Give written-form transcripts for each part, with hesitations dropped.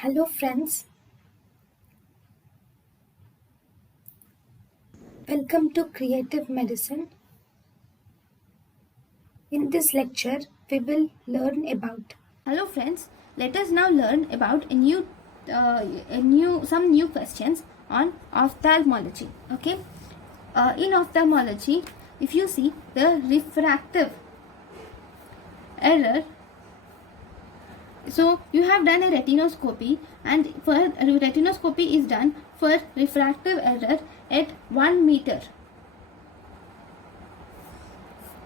Hello friends, welcome to Creative Medicine. In this lecture, we will learn about. Hello friends, let us now learn about some new questions on ophthalmology. Okay, in ophthalmology, if you see the refractive error, so you have done a retinoscopy, and for retinoscopy is done for refractive error at 1 meter.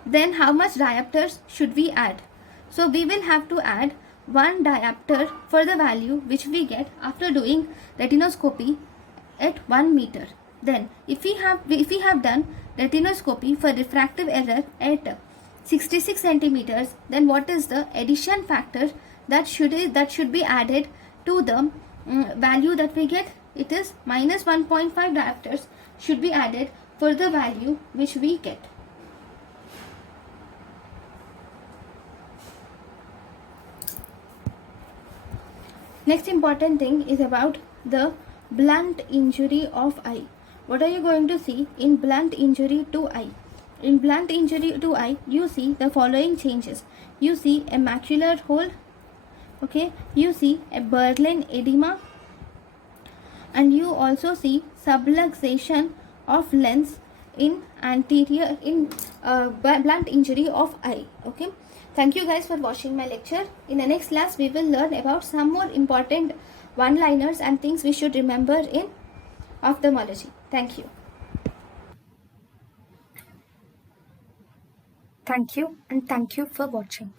Then how much diopters should we add? So we will have to add 1 diopter for the value which we get after doing retinoscopy at 1 meter. Then if we have done retinoscopy for refractive error at 66 centimeters, then what is the addition factor that should be added to the value that we get? It is minus 1.5 diopters should be added for the value which we get. Next important thing is about the blunt injury of eye. What are you going to see in blunt injury to eye? In blunt injury to eye, you see the following changes. You see a macular hole, okay? You see a Berlin edema, and you also see subluxation of lens in blunt injury of eye. Okay, thank you guys for watching my lecture. In the next class we will learn about some more important one-liners and things we should remember in ophthalmology. Thank you. Thank you and thank you for watching.